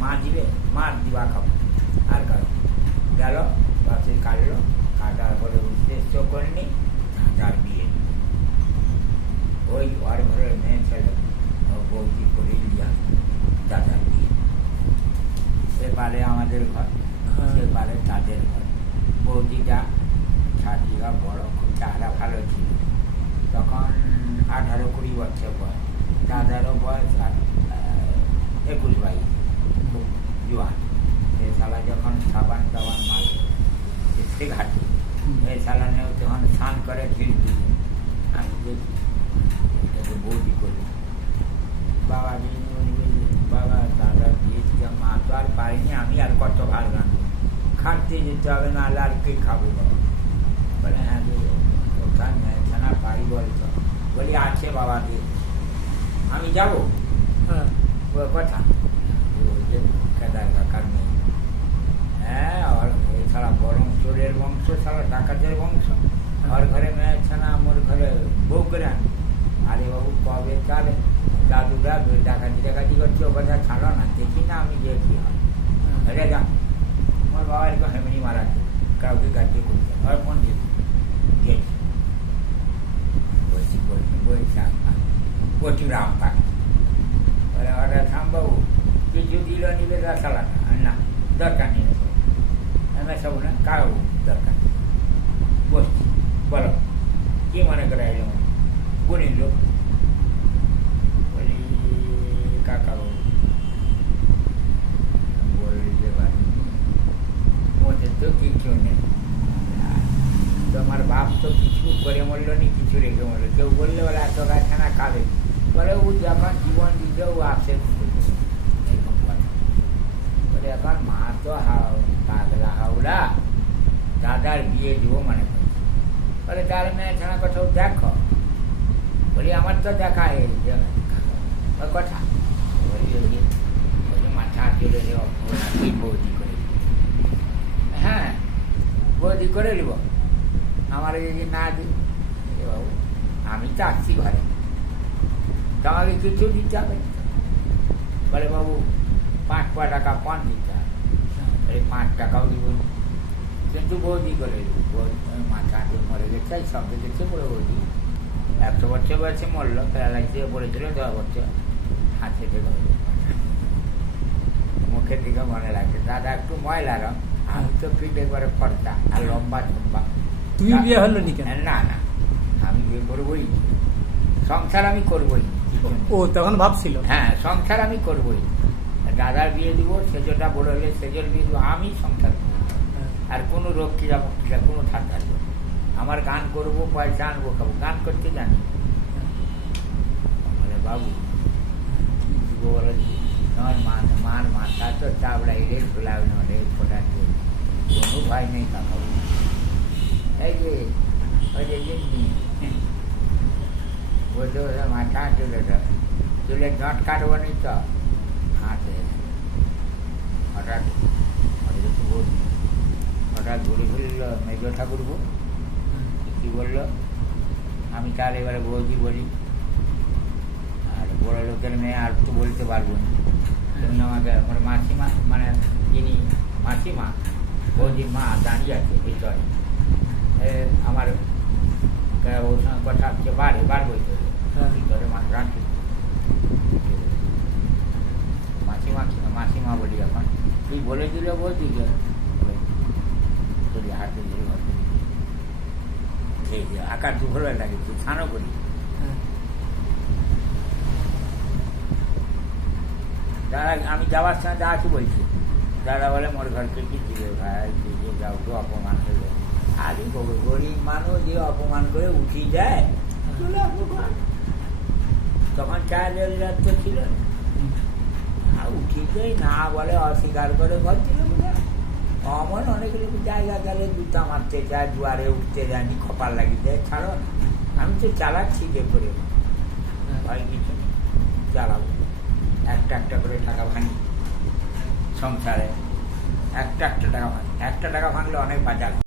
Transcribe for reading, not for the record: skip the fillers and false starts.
মা দিবে, মার দিবা খাবো আর কারো গেল বাসে কাটলো, কাটার পরে উদ্দেশ্য করেনি তার বিয়ে। ওই ওর ঘরের মেয়ে ছেলে বৌদি করে লিয়া দাদার বিয়ে। সেপারে আমাদের ঘর, সেপারে তাদের ঘর। বৌদিটা 6 বিঘা বড়, খুব চেহারা ভালো ছিল। তখন 18-20 বছর বয়স, দাদারও বয়স 21-22, খুব জোয়ান। এই শালা যখন সাবান টাবান মারে সে ঘাটে, এই শালা নেও তখন স্নান করে ঢিল দিয়ে আমি দেখি এটাকে বৌদি করি। বাবা বাবা দাদা দিয়েছি, মা তো আর পারিনি, আমি আর কত ভালো রাখবো, খাটতে যেতে হবে, না আর কে খাবো বাবা। বলে হ্যাঁ কোথায় ছানা পারি বলতো, বলি আছে বাবা দিয়ে আমি যাবো। কথা কেদার কাকার মেয়ে, হ্যাঁ আর এছাড়া বরং চোরের বংশ, ছাড়া ডাকাতের বংশ। ওর ঘরে মেয়ে ছানা, মোর ঘরে বউ করে আনি। আরে বাবু কবে চালে দাদুরা ডাকাতি ডাকাতি করছে, ও কথা ছাড়ো না, দেখি না আমি যে কি হয়। হেরে যা, আমার বাবা এরকম হেমনি মারাছে, কাউকে গাড়ি করছে, আর ফোন দিয়ে গেছি বলছি বলছি প্রচুর আম পাক। বলে ওটা থামবাবু কিছু দিল নিলে রাসালাটা না, দরকার নেই আমি সব না, কারো দরকার নেই। বসছি, বলো কি মনে করে এলো? গুণির লোক। বলি কাকা বাবু বলতে পারিনি, ওদের তো কিছু নেই, তোমার বাপ তো কিছু করে মরলো নি, কিছু রেখে মরলো। কেউ বললে বলে এত গাছখানা খাবে, বলে ও যখন জীবন দিতে ও আসে এরকম কথা। বলে এখন মা তো পাগলা হাওড়া, দাদার বিয়ে দিব মনে করছে। বলে তার মেয়ে ছানা কোথাও দেখো? বলি আমার তো দেখা হয়েছে ওই কথা। বলি ওই মাথা চলে যাও, বৌদি করে, হ্যাঁ বৌদি করে নিব, আমার যদি না দিই বাবু আমি তো আসছি ঘরে, তোমাকে কিছু দিতে হবে। বলে বাবু 5 টাকা পান দিতে হবে। 5 টাকাও দিব, কিন্তু বৌদি করে দিব। মাথা মরে গেছে, সব দেখেছে বলে বৌদি 100 বছর বয়সে মরলো, প্যারালাইজ দিয়ে পড়েছিল 10 বছর, হাতে থেকে মুখের দিকে মনে লাগছে। দাদা একটু ময়লা রং, আমি তো ফিট একবারে ফর্তা আর লম্বা চম্বা। তুমি বিয়ে হলো নি কেন? না না, আমি বিয়ে করবোই, সংসার আমি করবোই। ও তখন ভাবছিল হ্যাঁ সংসার আমি করবোই, দাদার বিয়ে দিব, সেজটা বড় হলে সেজল বিয়ে দিব, আমি সংসার করবো। আর কোনো রক্ষী যাবো কোনো ঠান্ডা আসবো, আমার গান করবো, পয়সা আনবো, খাবো, গান করতে জানি। বলে বাবু বলে তোমার মার মাথা তো চাবড়া এড়ে ছোলাবে না, ফোটা কোনো ভয় নেই কাকা। এই যে ওই যে বলতে বলতে মাথা চলে যাবে, চুলে জট কাটবো নি তো হাতে। হঠাৎ হঠাৎ ঘুরে ফিরল মেজ ঠাকুর কি বললো, আমি তার এবারে বৌদি বলি, আর বড় লোকের মেয়ে আর তো বলতে পারবো না, তুমি আমাকে আমার মাসিমা, মানে যিনি মাসিমা বৌদির মা দাঁড়িয়ে আছে ভিতরে, আমার ওর সঙ্গে কথা হচ্ছে, বার বলতে ভিতরে রাখি মাসিমা বলি, এখন তুই বলে দিল বৌদিকে, তোর হাতে ধরে ঘরে এই যে আকার দুপুর লাগে, তুই স্নানও করি। দাদা আমি যাওয়ার সময় যা কি বলছি, দাদা বলে মোর ঘরকে কি দিবে ভাই, দিকে যাও তো অপমান হয়ে। আরে গরিব মানুষ যে অপমান করে উঠি যায়, চলে আসবো ঘর। তখন 4 তো ছিল, আর উঠি যাই না বলে, অস্বীকার করে ঘর ছিল। অমন অনেক জায়গা গেলে জুতা মারতে যায়, দুয়ারে উঠতে যায়নি, কপাল লাগিয়ে দেয়, ছাড়ো না, আমি তো চালাচ্ছি যে করে, ভয় কিছু নেই, চালাবো। একটা করে টাকা ভাঙি সংসারে, একটা টাকা ভাঙি, একটা টাকা ভাঙলে অনেক বাজার।